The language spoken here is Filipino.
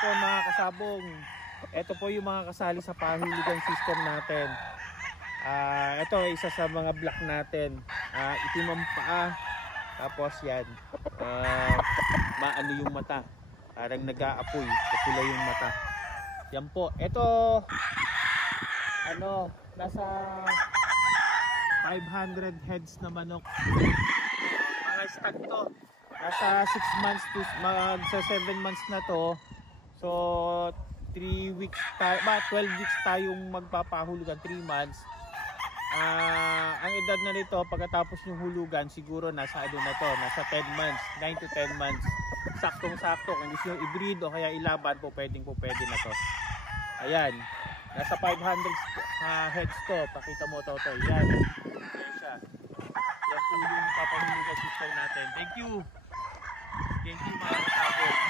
po mga kasabong. Ito po yung mga kasali sa pahulugan system natin. Ito isa sa mga block natin. Itim ang paa. Tapos yan. Maano yung mata. Parang nag-aapoy. Kapula yung mata. Yan po. Ito nasa 500 heads na manok. Mga stag to. Nasa 6 months to sa 7 months na to. So 3 weeks tayo, 12 weeks tayong magpapahulugan, 3 months. Ang edad na nito pagkatapos yung hulugan siguro nasa na to, nasa 10 months, 9 to 10 months. Saktong-sakto kung gusto nyo i-breed o kaya ilaban po pwede na to. Ayan. Nasa 500 heads to. Pakita mo to. Yan. Yan siya. Yan po yung papahulugan system natin. Thank you. Thank you mga kasabong.